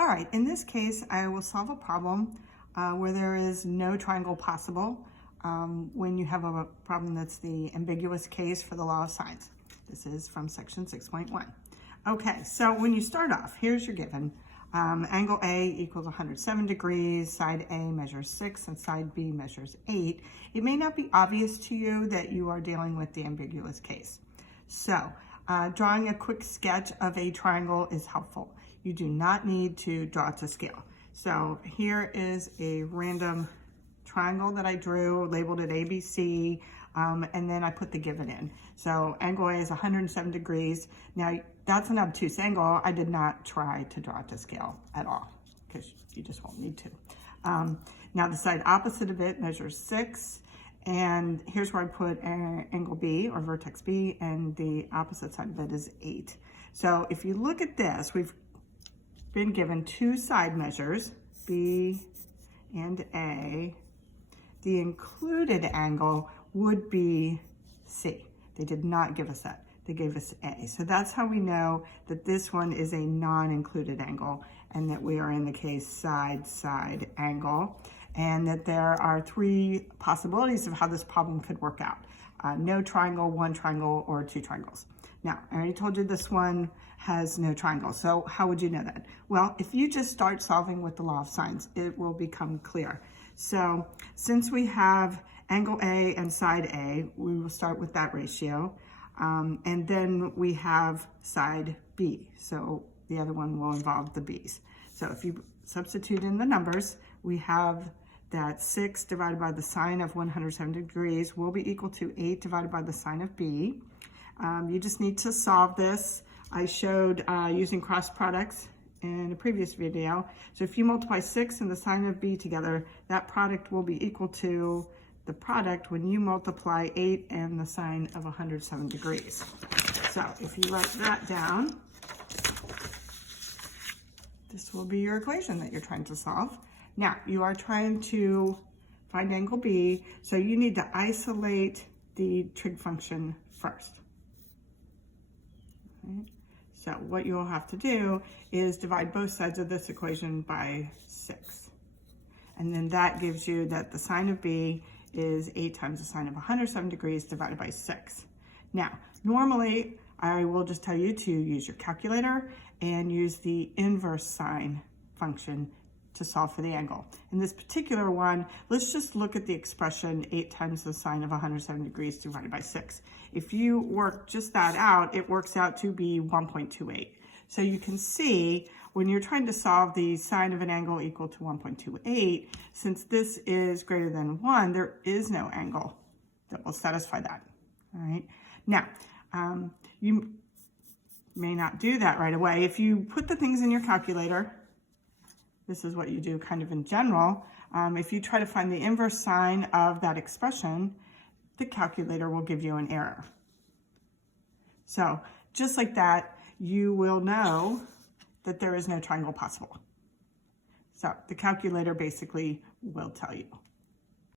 All right, in this case, I will solve a problem where there is no triangle possible when you have a problem that's the ambiguous case for the law of sines. This is from section 6.1. Okay, so when you start off, here's your given. Angle A equals 107 degrees, side A measures 6 and side B measures 8. It may not be obvious to you that you are dealing with the ambiguous case. So drawing a quick sketch of a triangle is helpful. You do not need to draw it to scale. So here is a random triangle that I drew, labeled it ABC, and then I put the given in. So angle A is 107 degrees. Now that's an obtuse angle. I did not try to draw it to scale at all because you just won't need to. Now the side opposite of it measures 6, and here's where I put angle B or vertex B, and the opposite side of it is 8. So if you look at this, we've been given two side measures, B and A. The included angle would be C. They did not give us that. They gave us A. So that's how we know that this one is a non-included angle and that we are in the case side-side angle, and that there are three possibilities of how this problem could work out. No triangle, one triangle, or two triangles. Now, I already told you this one has no triangle, so how would you know that? Well, if you just start solving with the law of sines, it will become clear. So since we have angle A and side A, we will start with that ratio. And then we have side B, so the other one will involve the B's. So if you substitute in the numbers, we have that 6 divided by the sine of 107 degrees will be equal to 8 divided by the sine of B. You just need to solve this. I showed using cross products in a previous video. So if you multiply 6 and the sine of B together, that product will be equal to the product when you multiply 8 and the sine of 107 degrees. So if you write that down, this will be your equation that you're trying to solve. Now, you are trying to find angle B, so you need to isolate the trig function first. Okay. So what you'll have to do is divide both sides of this equation by 6. And then that gives you that the sine of B is 8 times the sine of 107 degrees divided by 6. Now, normally I will just tell you to use your calculator and use the inverse sine function to solve for the angle. In this particular one, let's just look at the expression 8 times the sine of 107 degrees divided by 6. If you work just that out, it works out to be 1.28. So you can see when you're trying to solve the sine of an angle equal to 1.28, since this is greater than 1, there is no angle that will satisfy that. All right. Now, you may not do that right away. If you put the things in your calculator, this is what you do kind of in general. If you try to find the inverse sine of that expression, the calculator will give you an error. So just like that, you will know that there is no triangle possible. So the calculator basically will tell you.